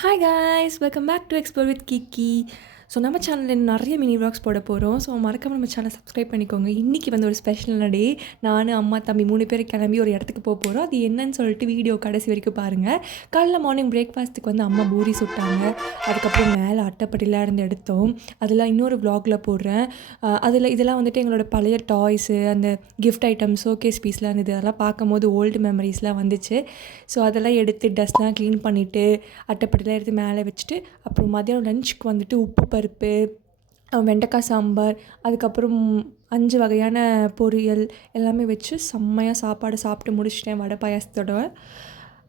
Hi guys, welcome back to explore with Kiki. So நம்ம சேனலில் நிறைய மினி விளாக்ஸ் போட போகிறோம். ஸோ மறக்காமல் நம்ம சேனல் சப்ஸ்கிரைப் பண்ணிக்கோங்க. இன்றைக்கி வந்து ஒரு ஸ்பெஷலான டே. நான், அம்மா, தம்பி 3 பேர் கிளம்பி ஒரு இடத்துக்கு போகிறோம். அது என்னன்னு சொல்லிட்டு வீடியோ கடைசி வரைக்கும் பாருங்கள். காலைல மார்னிங் பிரேக்ஃபாஸ்ட்டுக்கு வந்து அம்மா பூரி சுட்டாங்க. அதுக்கப்புறம் மேலே அட்டைப்பட்டிலாம் இருந்து எடுத்தோம். அதெல்லாம் இன்னொரு விளாகில் போடுறேன். அதில் இதெல்லாம் வந்துட்டு எங்களோட பழைய டாய்ஸு, அந்த கிஃப்ட் ஐட்டம்ஸ், ஷோகேஸ் பீஸ்லாம் இருந்தது. அதெல்லாம் பார்க்கும்போது ஓல்டு மெமரிஸ்லாம் வந்துச்சு. ஸோ அதெல்லாம் எடுத்து டஸ்ட்லாம் க்ளீன் பண்ணிவிட்டு அட்டைப்பட்டிலாம் எடுத்து மேலே வச்சுட்டு, அப்புறம் மதியானம் லஞ்சுக்கு வந்துட்டு உப்பு பருப்பு, வெண்டைக்காய் சாம்பார், அதுக்கப்புறம் 5 வகையான பொரியல் எல்லாமே வச்சு செம்மையாக சாப்பாடு சாப்பிட்டு முடிச்சிட்டேன் வடை பாயாசத்தோட.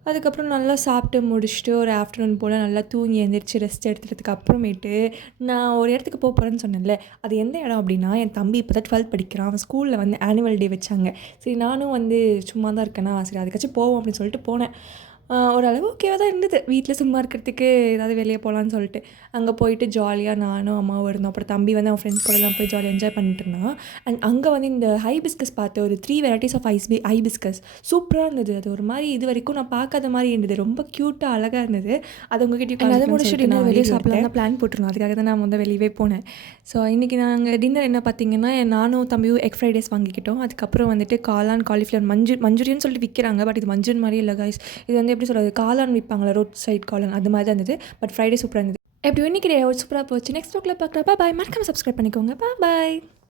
அதுக்கப்புறம் நல்லா சாப்பிட்டு முடிச்சுட்டு ஒரு ஆஃப்டர்நூன் போல் நல்லா தூங்கி எழுந்திரிச்சு ரெஸ்ட் எடுத்துகிறதுக்கு அப்புறமேட்டு நான் ஒரு இடத்துக்கு போகிறேன்னு சொன்னேன்ல, அது எந்த இடம் அப்படின்னா, என் தம்பி இப்போ தான் 12th படிக்கிறான். அவன் ஸ்கூலில் வந்து ஆனுவல் டே வச்சாங்க. சரி நானும் வந்து சும்மா தான் இருக்கேனா, சரி அதுக்காச்சும் போவோம் அப்படின்னு சொல்லிட்டு போனேன். ஓரளவு ஓகேவாக தான் இருந்தது. வீட்டில் சும்மா இருக்கிறதுக்கு ஏதாவது வெளியே போகலான்னு சொல்லிட்டு அங்கே போயிட்டு ஜாலியாக நானும் அம்மாவும் இருந்தோம். அப்புறம் தம்பி வந்து அவன் ஃப்ரெண்ட்ஸ் கூடலாம் போய் ஜாலியாக என்ஜாய் பண்ணிட்டு இருந்தான். அண்ட் அங்கே வந்து இந்த ஹைபிஸ்கஸ் பார்த்தேன். ஒரு 3 வெரைட்டிஸ் ஆஃப் ஹைபிஸ்கஸ் சூப்பராக இருந்தது. அது ஒரு மாதிரி இது வரைக்கும் நான் பார்க்காத மாதிரி இருந்தது. ரொம்ப க்யூட்டாக அழகாக இருந்தது. அது உங்ககிட்ட அதை முடிச்சுட்டு டின்னர் வெளியே சாப்பிடலாம் தான் பிளான் போட்டிருந்தோம். அதுக்காக தான் நான் வந்து வெளியவே போனேன். ஸோ இன்றைக்கி நாங்கள் டின்னர் என்ன பார்த்தீங்கன்னா, நானும் தம்பியும் எக் ஃப்ரைட் ரைஸ் வாங்கிக்கிட்டோம். அதுக்கப்புறம் வந்துட்டு காளான் காலிஃப்ளவர் மஞ்சூரியன் சொல்லிட்டு விற்கிறாங்க. பட் இது மஞ்சூரியன் மாதிரி இல்லை கைஸ். இது வந்து எப்படி சொல்கிறது, காளான் விற்பாங்களா ரோட் சைட் காளான், அது மாதிரி தான் இருந்தது. பட் ஃப்ரைடே சூப்பராக இருந்தது. எப்படி இன்னைக்கு டே சூப்பராக போச்சு. நெக்ஸ்ட் வீக்கில் பார்க்குறப்ப பாய். மறக்காமல் சப்ஸ்கிரைப் பண்ணிக்கோங்க. பாய்.